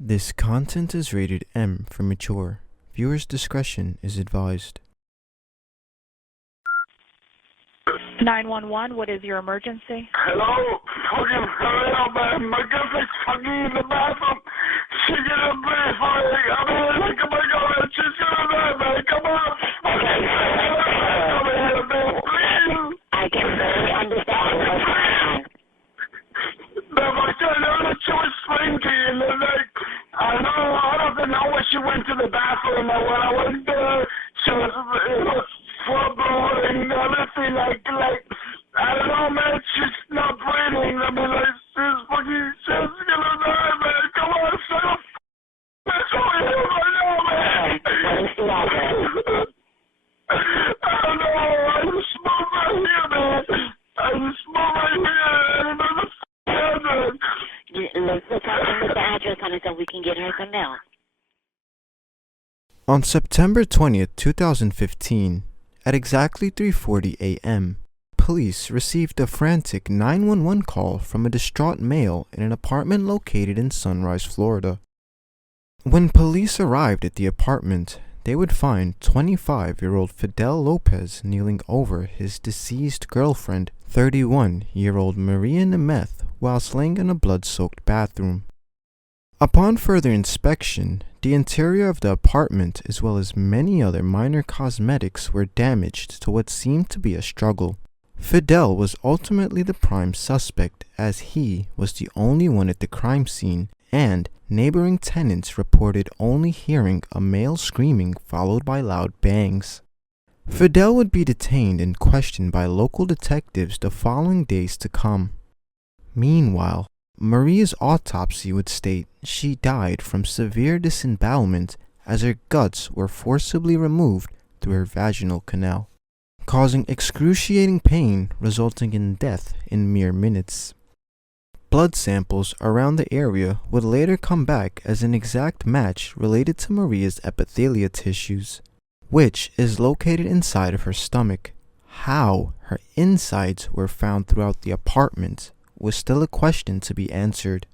This content is rated M for mature. Viewers' discretion is advised. 911, what is your emergency? Hello? Fucking hurry up, man. My girlfriend's fucking in the bathroom. She gonna breathe for me. I mean, like, oh my God, she's gonna die, man. Come on. Okay. Come here, man, please. I can barely understand what's going on. No, my God, she was springy, and then, like, I don't know when she went to the bathroom, and when I went there, it was full of blood and everything, like, I don't know, man, she's not breathing. I mean, like, she's gonna die, man. Come on, son of bitch over here right now, man. What is the address? I don't know, I just moved right here, man. I just moved right here, and another address. Let's tell me the address on it so we can get her some mail. On September 20th, 2015, at exactly 3:40 a.m., police received a frantic 911 call from a distraught male in an apartment located in Sunrise, Florida. When police arrived at the apartment, they would find 25-year-old Fidel Lopez kneeling over his deceased girlfriend, 31-year-old Maria Nemeth, whilst laying in a blood-soaked bathroom. Upon further inspection, the interior of the apartment as well as many other minor cosmetics were damaged to what seemed to be a struggle. Fidel was ultimately the prime suspect, as he was the only one at the crime scene, and neighboring tenants reported only hearing a male screaming followed by loud bangs. Fidel would be detained and questioned by local detectives the following days to come. Meanwhile, Maria's autopsy would state she died from severe disembowelment as her guts were forcibly removed through her vaginal canal, causing excruciating pain resulting in death in mere minutes. Blood samples around the area would later come back as an exact match related to Maria's epithelia tissues, which is located inside of her stomach. How her insides were found throughout the apartment was still a question to be answered.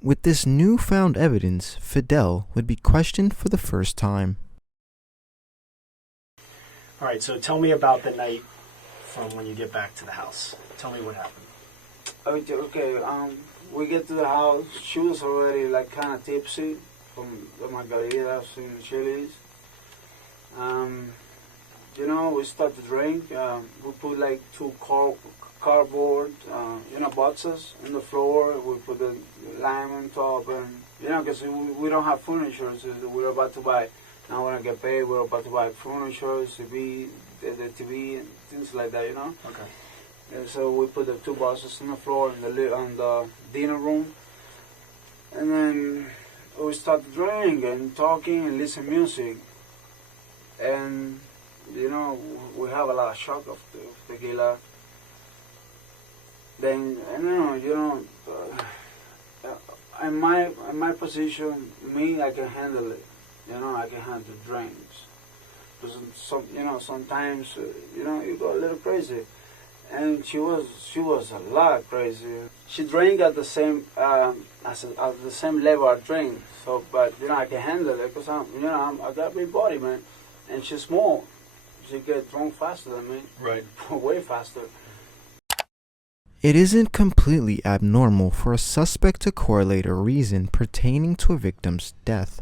With this newfound evidence, Fidel would be questioned for the first time. All right, so tell me about the night from when you get back to the house. Tell me what happened. Okay, we get to the house. She was already like kind of tipsy from the margaritas and chilies. We start to drink. We put like two cardboard, boxes on the floor. We put the lime on top, and because we don't have furniture, so we're about to buy. Now when I get paid, we're about to buy furniture, TV, the TV, and things like that. Okay. And so we put the two boxes on the floor in the dinner room, and then we start to drink and talking and listen music, and we have a lot of shock of tequila. Then in my position, I can handle it. I can handle drinks. But sometimes you go a little crazy, and she was a lot crazy. She drank at the same at the same level I drink. So, but I can handle it because I got a big body, man, and she's small. She get drunk faster than me. Right. Way faster. It isn't completely abnormal for a suspect to correlate a reason pertaining to a victim's death,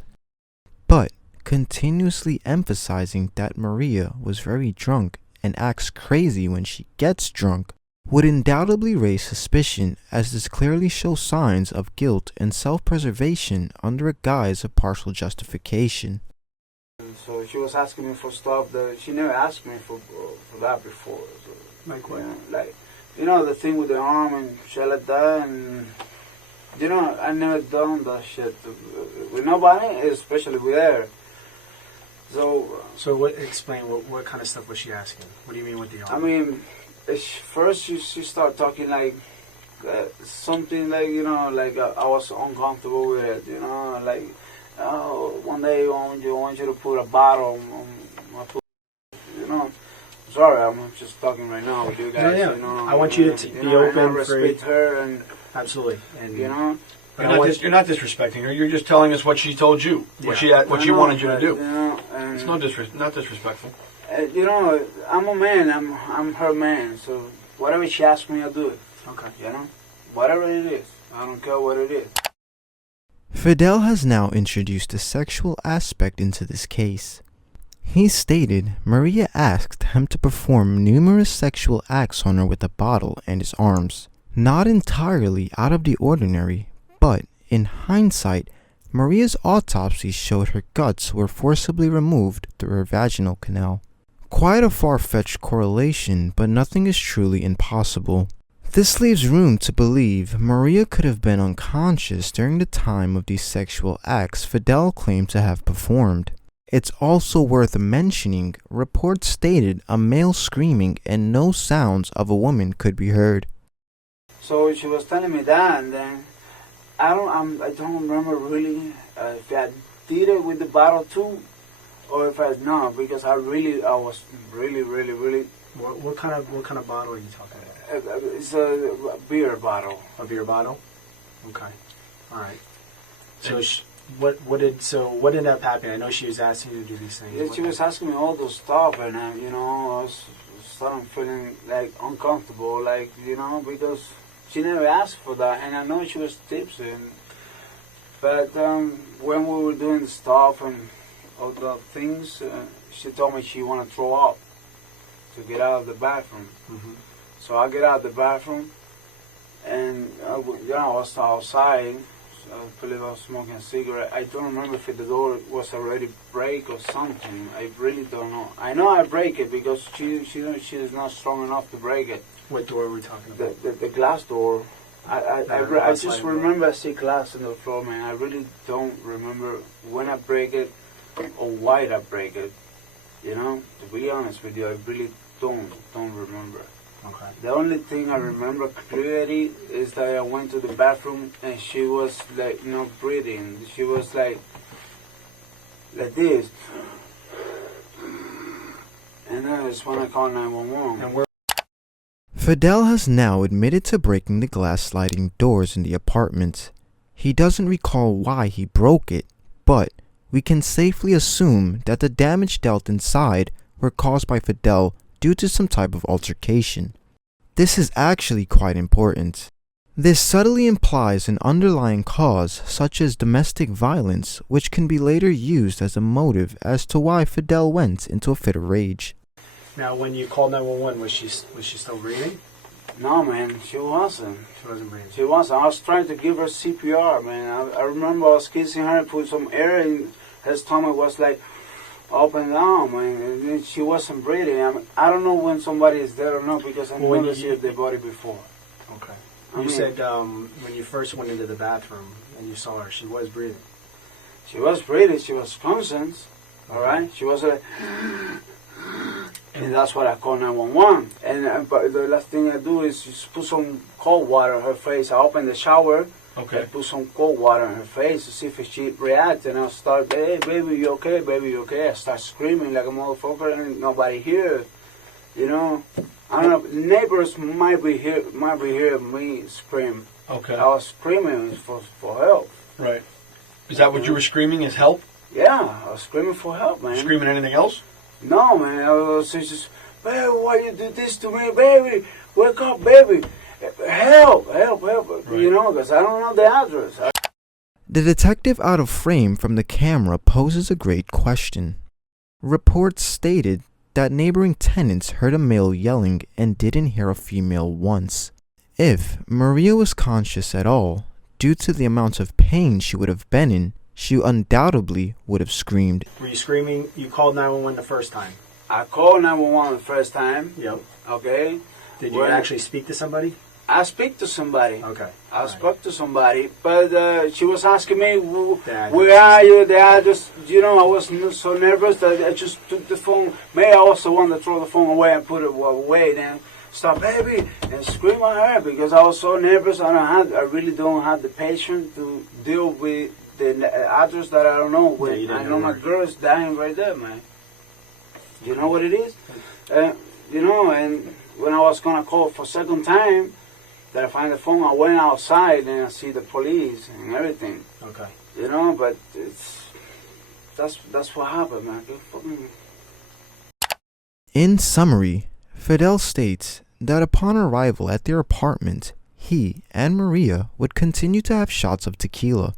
but continuously emphasizing that Maria was very drunk and acts crazy when she gets drunk would undoubtedly raise suspicion, as this clearly shows signs of guilt and self-preservation under a guise of partial justification. So she was asking me for stuff that she never asked me for that before. So, like what? The thing with the arm and shit like that, and I never done that shit with nobody, especially with her. So explain what kind of stuff was she asking? What do you mean with the arm? I mean, first she started talking like something like I was uncomfortable with it, like one day I want you to put a bottle on my foot, Sorry, I'm just talking right now with you guys. Yeah. I want you to be open and I respect her, and absolutely, and You're not disrespecting her. You're just telling us what she told you, what she wanted you to do. It's not disrespectful. I'm a man. I'm her man. So whatever she asks me, I'll do it. Okay. Whatever it is. I don't care what it is. Fidel has now introduced a sexual aspect into this case. He stated Maria asked him to perform numerous sexual acts on her with a bottle and his arms. Not entirely out of the ordinary, but in hindsight, Maria's autopsy showed her guts were forcibly removed through her vaginal canal. Quite a far-fetched correlation, but nothing is truly impossible. This leaves room to believe Maria could have been unconscious during the time of these sexual acts Fidel claimed to have performed. It's also worth mentioning, reports stated a male screaming and no sounds of a woman could be heard. So she was telling me that, and then I don't remember really if I did it with the bottle too, or if I no, because I was really. What kind of bottle are you talking about? It's a beer bottle. A beer bottle. Okay. All right. So what ended up happening? I know she was asking you to do these things. Yeah, she was asking me all those stuff, and I was starting feeling like uncomfortable, because she never asked for that, and I know she was tipsy. But when we were doing the stuff and all the things, she told me she wanted to throw up to get out of the bathroom. Mm-hmm. So I get out of the bathroom, and I was outside. So I believe I was smoking a cigarette. I don't remember if the door was already break or something. I really don't know. I know I break it because she is not strong enough to break it. What door are we talking about? The glass door. I just remember I see glass on the floor, man. I really don't remember when I break it or why I break it. To be honest with you, I really don't remember. Okay. The only thing I remember clearly is that I went to the bathroom and she was like not breathing. She was like this. And that's when I called 911. Fidel has now admitted to breaking the glass sliding doors in the apartment. He doesn't recall why he broke it, but we can safely assume that the damage dealt inside were caused by Fidel due to some type of altercation. This is actually quite important. This subtly implies an underlying cause such as domestic violence, which can be later used as a motive as to why Fidel went into a fit of rage. Now, when you called 911, was she still breathing? No, man, she wasn't. She wasn't breathing. She wasn't. I was trying to give her CPR, man. I remember I was kissing her and put some air in her stomach. Was like up and down, man. And then she wasn't breathing. I don't know when somebody is dead or not because I've never seen the body before. Okay. You said when you first went into the bathroom and you saw her, she was breathing. She was breathing. She was conscious. All right. She was and that's what I call 911. And but the last thing I do is just put some cold water on her face. I open the shower. Okay. I put some cold water on her face to see if she reacts. And I'll start, hey, baby, you okay? Baby, you okay? I start screaming like a motherfucker and nobody here. I don't know. The neighbors might be hear me scream. Okay. I was screaming for help. Right. Is that what you were screaming, is help? Yeah, I was screaming for help, man. Screaming anything else? No, man. I was just, baby, why you do this to me, baby? Wake up, baby. Help. Right. Because I don't know the address. The detective out of frame from the camera poses a great question. Reports stated that neighboring tenants heard a male yelling and didn't hear a female once. If Maria was conscious at all, due to the amount of pain she would have been in, she undoubtedly would have screamed. Were you screaming? You called 911 the first time? I called 911 the first time. Yep. Okay. Did you actually speak to somebody? I speak to somebody. Okay. I spoke to somebody, but she was asking me, where are you? The address. I was so nervous that I just took the phone. Maybe I was the one that threw the phone away and put it away. Then stop, baby, and scream at her because I was so nervous. I really don't have the patience to deal with the address that I don't know. I know my girl is dying right there, man. You know what it is? And when I was going to call for second time, that I find the phone. I went outside and I see the police and everything. Okay. You know, but that's what happened, man. In summary, Fidel states that upon arrival at their apartment, he and Maria would continue to have shots of tequila.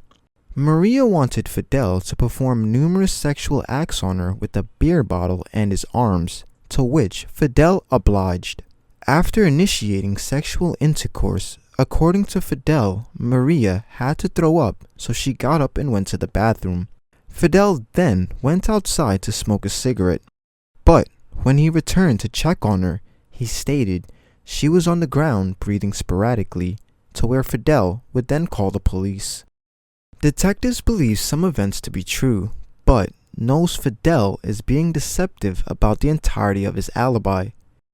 Maria wanted Fidel to perform numerous sexual acts on her with a beer bottle and his arms, to which Fidel obliged. After initiating sexual intercourse, according to Fidel, Maria had to throw up, so she got up and went to the bathroom. Fidel then went outside to smoke a cigarette, but when he returned to check on her, he stated she was on the ground breathing sporadically, to where Fidel would then call the police. Detectives believe some events to be true, but knows Fidel is being deceptive about the entirety of his alibi.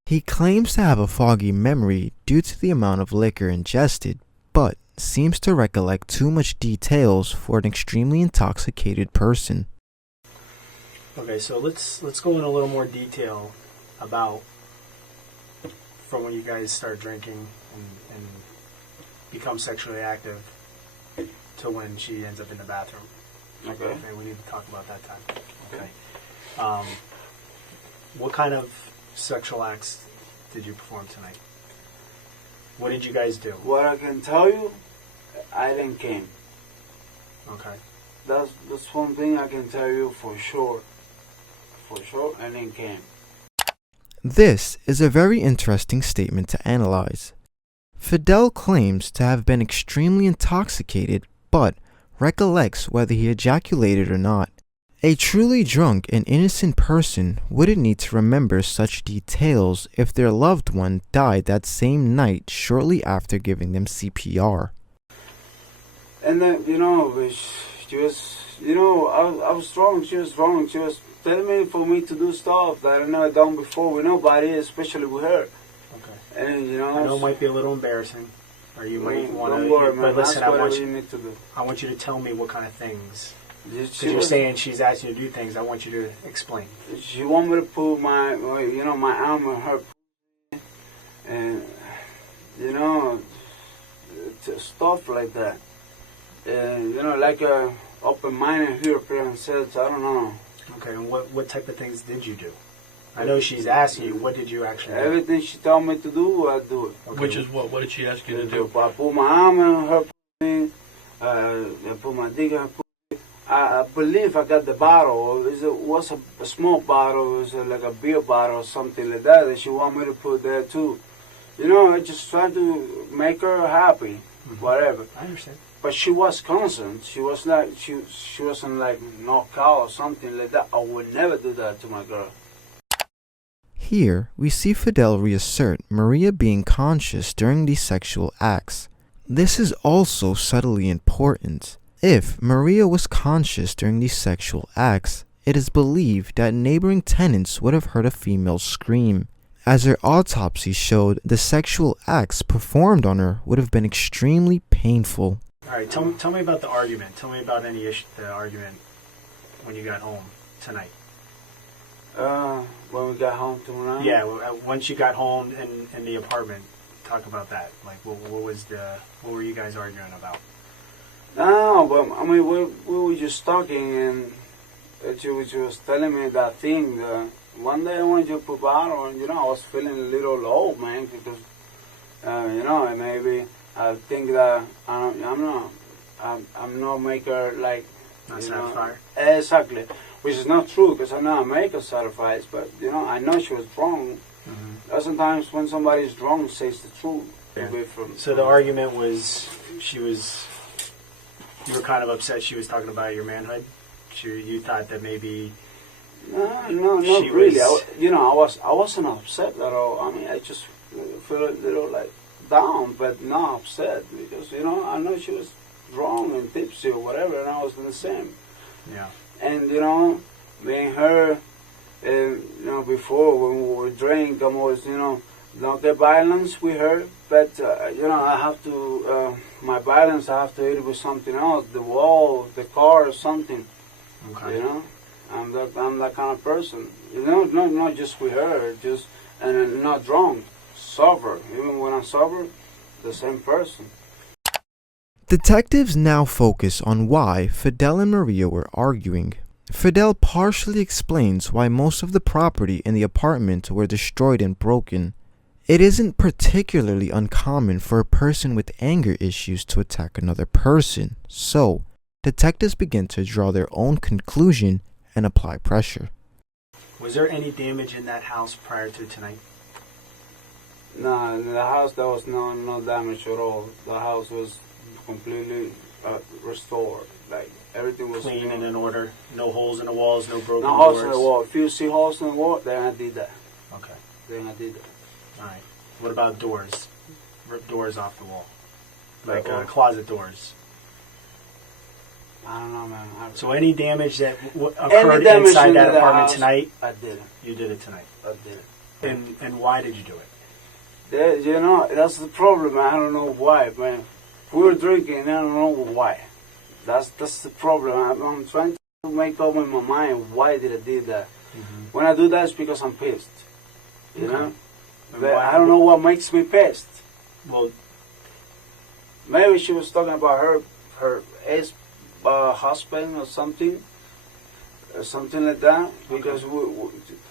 He claims to have a foggy memory due to the amount of liquor ingested, but seems to recollect too much details for an extremely intoxicated person. Okay, so let's go in a little more detail about from when you guys start drinking and become sexually active to when she ends up in the bathroom. Okay. We need to talk about that time. Okay. What kind of sexual acts did you perform tonight? What did you guys do? What I can tell you, I didn't came. Okay. That's one thing I can tell you for sure. For sure, I didn't came. This is a very interesting statement to analyze. Fidel claims to have been extremely intoxicated, but recollects whether he ejaculated or not. A truly drunk and innocent person wouldn't need to remember such details if their loved one died that same night shortly after giving them CPR. And then, she was, I was drunk, she was drunk, she was telling me for me to do stuff that I never done before with nobody, especially with her. Okay. And, I know it might be a little embarrassing, or you might want to, don't worry, man, but listen, that's what you need to do. I want you to tell me what kind of things. Because You're saying she's asking you to do things, I want you to explain. She want me to put my arm on her, and stuff like that, and like a open-minded European says, I don't know. Okay, and what type of things did you do? I know she's asking you, what did you actually do? Everything she told me to do, I do it. Okay. Which is what? What did she ask you to do? I put my arm on her, I put my dick on her. I believe I got the bottle. It was a small bottle. It was like a beer bottle or something like that she want me to put there too. I just tried to make her happy, whatever. I understand. But she was constant. She was like she wasn't like knocked out or something like that. I would never do that to my girl. Here, we see Fidel reassert Maria being conscious during these sexual acts. This is also subtly important. If Maria was conscious during these sexual acts, it is believed that neighboring tenants would have heard a female scream. As her autopsy showed, the sexual acts performed on her would have been extremely painful. All right, tell me about the argument. Tell me about the argument when you got home tonight. When we got home tonight? Yeah, once you got home in the apartment, talk about that. Like, what were you guys arguing about? No, but I mean, we were just talking, and she was telling me that thing. One day I wanted to put bottle, and I was feeling a little low, man, because and maybe I think that I'm not maker like not satisfied. Exactly, which is not true because I'm not a maker satisfied, but I know she was wrong. Mm-hmm. Sometimes when somebody's drunk, says the truth. Yeah. So the argument was you were kind of upset she was talking about your manhood? You thought that maybe... No, not really. I wasn't upset at all. I mean, I just feel a little like down, but not upset because, I know she was drunk and tipsy or whatever, and I was the same. Yeah. And, me and her, before when we were drinking, I was, not get violence with her, but, I have to, my violence, I have to hit it with something else, the wall, the car, or something. Okay. I'm that kind of person. Not just with her, and not drunk, sober. Even when I'm sober, the same person. Detectives now focus on why Fidel and Maria were arguing. Fidel partially explains why most of the property in the apartment were destroyed and broken. It isn't particularly uncommon for a person with anger issues to attack another person, so detectives begin to draw their own conclusion and apply pressure. Was there any damage in that house prior to tonight? No, in the house there was no damage at all. The house was completely restored. Like everything was Clean and in order. No holes in the walls, no broken no doors. holes in the wall. If you see holes in the wall, then I did that. Okay. Then I did that. All right. What about doors? Rip doors off the wall, like Like closet doors. I don't know, man. So any damage that occurred Any damage inside into that the apartment house, tonight, I did it. you did it tonight. I did it. And why did you do it? You know, that's the problem. I don't know why, man. We were drinking, I don't know why. That's the problem. I'm trying to make up in my mind why did I do that. Mm-hmm. When I do that, it's because I'm pissed. You know? And But why- I don't know what makes me pissed. Well, Maybe she was talking about her ex-husband or something like that. Because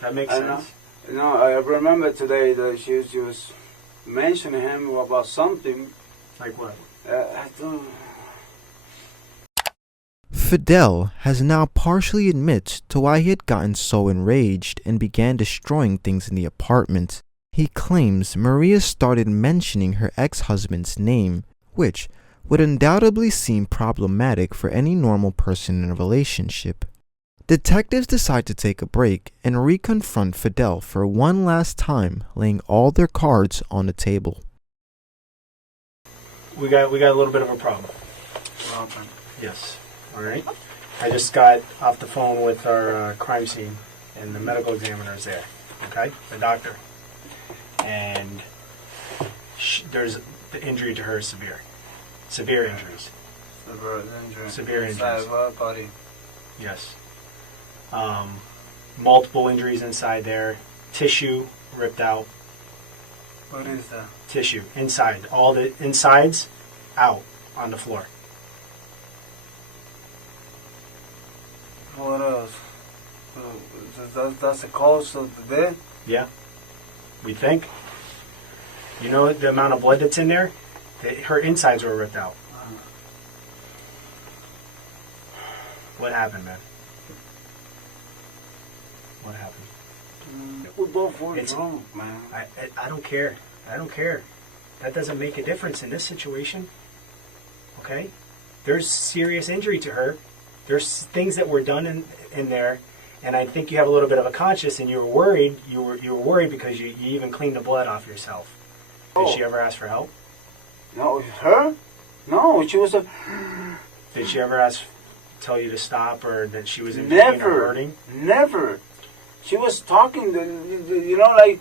that makes I know. sense. You know, I remember today that she was mentioning him about something. Like what? I don't. Fidel has now partially admits to why he had gotten so enraged and began destroying things in the apartment. He claims Maria started mentioning her ex-husband's name, which would undoubtedly seem problematic for any normal person in a relationship. Detectives decide to take a break and reconfront Fidel for one last time, laying all their cards on the table. We got a little bit of a problem. Yes. All right. I just got off the phone with our crime scene, and the medical examiner is there. Okay, the doctor, and there's the injury to her is severe injuries. Severe injuries. Body. Yes. Multiple injuries inside there. Tissue ripped out. What is that? Tissue inside. All the insides out on the floor. What else? That's the cause of the death? Yeah. We think. You know the amount of blood that's in there? Her insides were ripped out. What happened, man? What happened? We both were It's- drunk, man. I don't care. I don't care. That doesn't make a difference in this situation. Okay? There's serious injury to her. There's things that were done in there, and I think you have a little bit of a conscience, and you were worried. You were worried because you even cleaned the blood off yourself. Did she ever ask for help? No, her? No, she was a... Did she ever tell you to stop, or that she was in pain or Never. hurting? Never. She was talking, you know, like,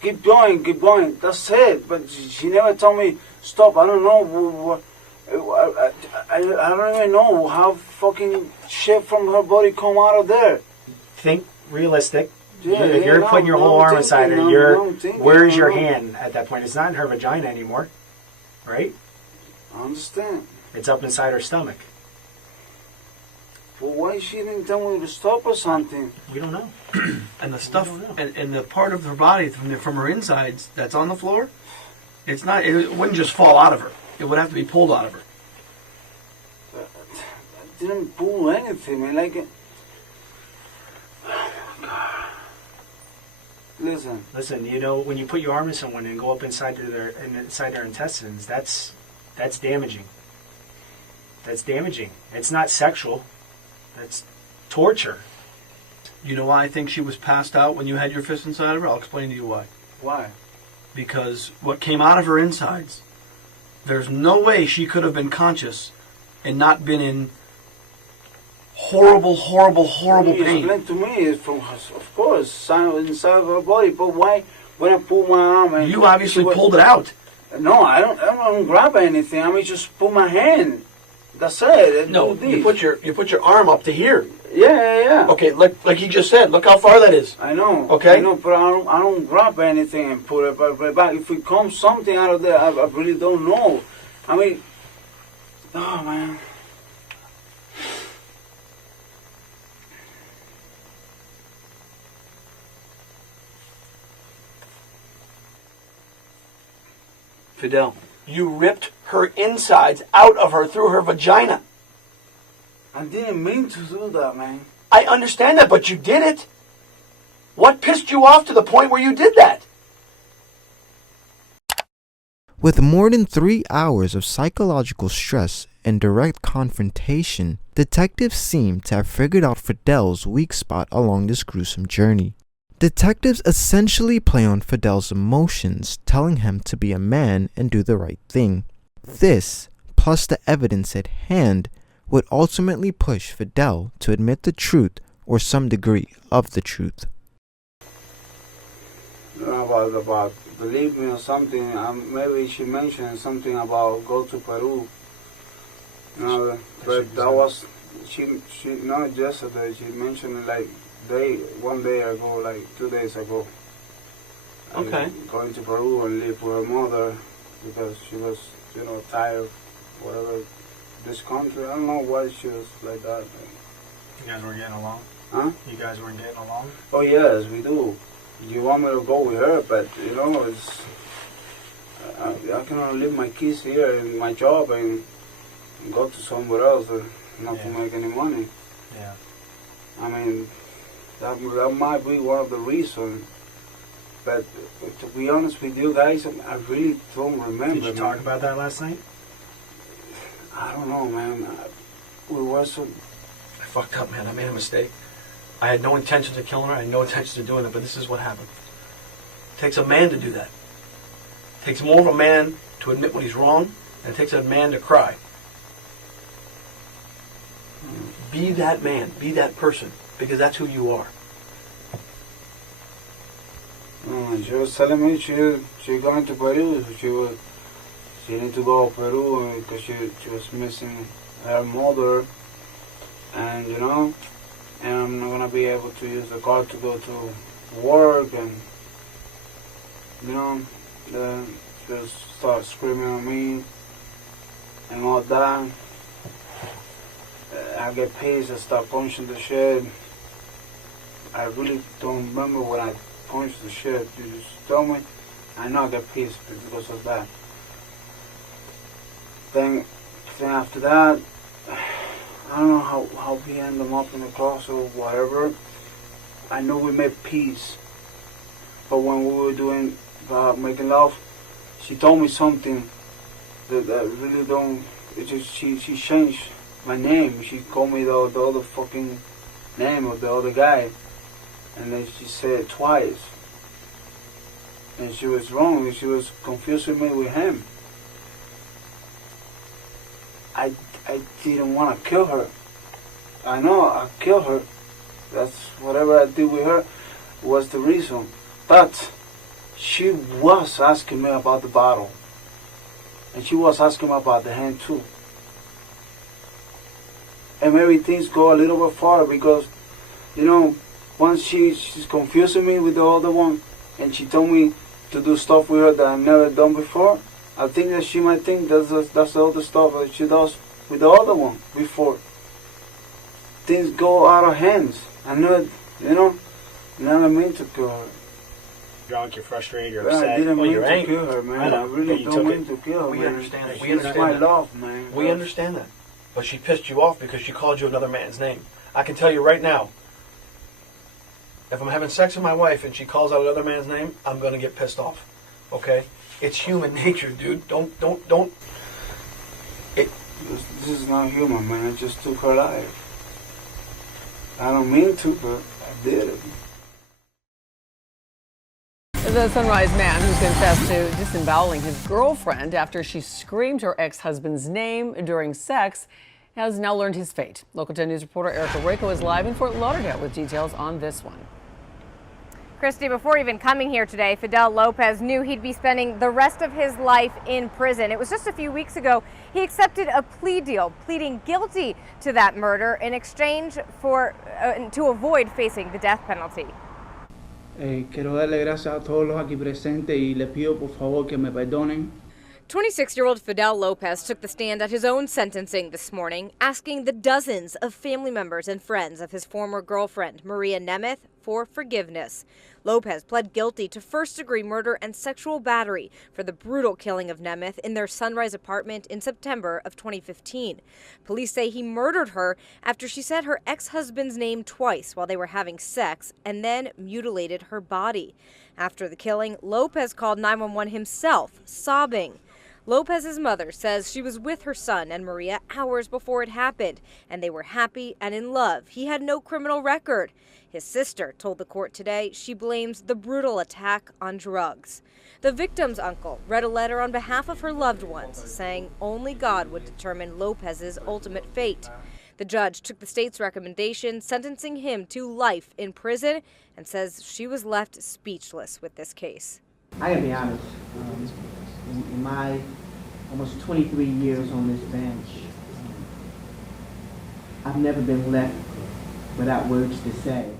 keep going. That's it. But she never told me, stop. I don't know. I don't even know how fucking shit from her body come out of there. Think realistic. Yeah, If you're no, putting your no, whole I'm arm inside thinking, her, no, I'm thinking, where's your no. hand at that point? It's not in her vagina anymore, right? I understand. It's up inside her stomach. Well, why she didn't tell me to stop or something? We don't know. And the stuff, I don't know. and the part of her body from her insides that's on the floor, it's not. It wouldn't just fall out of her. It would have to be pulled out of her. I didn't pull anything, man. Like, Listen. You know, when you put your arm in someone and go up inside their intestines, that's damaging. That's damaging. It's not sexual. That's torture. You know why I think she was passed out when you had your fist inside of her? I'll explain to you why. Why? Because what came out of her insides, there's no way she could have been conscious and not been in horrible pain. Explain to me, it's from, of course, inside of her body. But why, when I pull my arm and You obviously pulled it out. No, I don't grab anything. I mean, just pull my hand. That's it. No, you put your arm up to here. Yeah. Okay, like he just said. Look how far that is. I know. Okay. I know, but I don't grab anything and put it back. If it comes something out of there, I really don't know. I mean, oh man. Fidel, you ripped her insides out of her through her vagina. I didn't mean to do that, man. I understand that, but you did it. What pissed you off to the point where you did that? With more than 3 hours of psychological stress and direct confrontation, detectives seem to have figured out Fidel's weak spot along this gruesome journey. Detectives essentially play on Fidel's emotions, telling him to be a man and do the right thing. This, plus the evidence at hand, would ultimately push Fidel to admit the truth or some degree of the truth. About believe me or something. Maybe she mentioned something about go to Peru. But that was she not yesterday. She mentioned it like one day ago, like 2 days ago. Okay. Going to Peru and live with her mother because she was, tired of whatever this country. I don't know why she was like that. You guys weren't getting along? Huh? You guys weren't getting along? Oh yes, we do. You want me to go with her, but it's I cannot leave my kids here in my job and go to somewhere else not to make any money. Yeah. I mean, that might be one of the reasons. But to be honest with you guys, I really don't remember. Did you talk about that last night? I don't know, man. We were so... I fucked up, man. I made a mistake. I had no intentions of killing her. I had no intentions of doing it, but this is what happened. It takes a man to do that. It takes more of a man to admit when he's wrong, and it takes a man to cry. Be that man. Be that person, because that's who you are. She was telling me she going to Peru. She need to go to Peru because she was missing her mother, and and I'm not gonna be able to use the car to go to work, and just start screaming at me and all that. I get pissed. I start punching the shit. I really don't remember when I punched the shit. You just tell me. I know I get pissed because of that. Then after that, I don't know how we ended up in the cross or whatever. I know we made peace. But when we were doing making love, she told me something that really don't. It just she changed my name. She called me the other fucking name of the other guy, and then she said it twice. And she was wrong. She was confusing me with him. I didn't want to kill her. I know I killed her. That's whatever I did with her was the reason. But she was asking me about the bottle. And she was asking me about the hand too. And maybe things go a little bit far because, once she's confusing me with the other one and she told me to do stuff with her that I've never done before, I think that she might think that's the other stuff that she does with the other one before. Things go out of hands. I know, never meant to kill her. Drunk, you're frustrated, you're I upset. didn't mean to angry. kill her, man. I know, really but don't mean to kill her, We man. understand it. We She's understand my that. love, man. We understand that. But she pissed you off because she called you another man's name. I can tell you right now, if I'm having sex with my wife and she calls out another man's name, I'm going to get pissed off. Okay? It's human nature, dude. Don't. This is not human, man. I just took her life. I don't mean to, but I did it. The Sunrise man who's confessed to disemboweling his girlfriend after she screamed her ex-husband's name during sex has now learned his fate. Local 10 News reporter Erica Rico is live in Fort Lauderdale with details on this one. Christy, before even coming here today, Fidel Lopez knew he'd be spending the rest of his life in prison. It was just a few weeks ago he accepted a plea deal, pleading guilty to that murder in exchange for to avoid facing the death penalty. Quiero darle gracias a todos los aquí presentes y le pido por favor que me perdonen. 26-year-old Fidel Lopez took the stand at his own sentencing this morning, asking the dozens of family members and friends of his former girlfriend, Maria Nemeth, for forgiveness. Lopez pled guilty to first-degree murder and sexual battery for the brutal killing of Nemeth in their Sunrise apartment in September of 2015. Police say he murdered her after she said her ex-husband's name twice while they were having sex and then mutilated her body. After the killing, Lopez called 911 himself, sobbing. Lopez's mother says she was with her son and Maria hours before it happened, and they were happy and in love. He had no criminal record. His sister told the court today she blames the brutal attack on drugs. The victim's uncle read a letter on behalf of her loved ones, saying only God would determine Lopez's ultimate fate. The judge took the state's recommendation, sentencing him to life in prison, and says she was left speechless with this case. I gotta be honest. In my almost 23 years on this bench, I've never been left without words to say.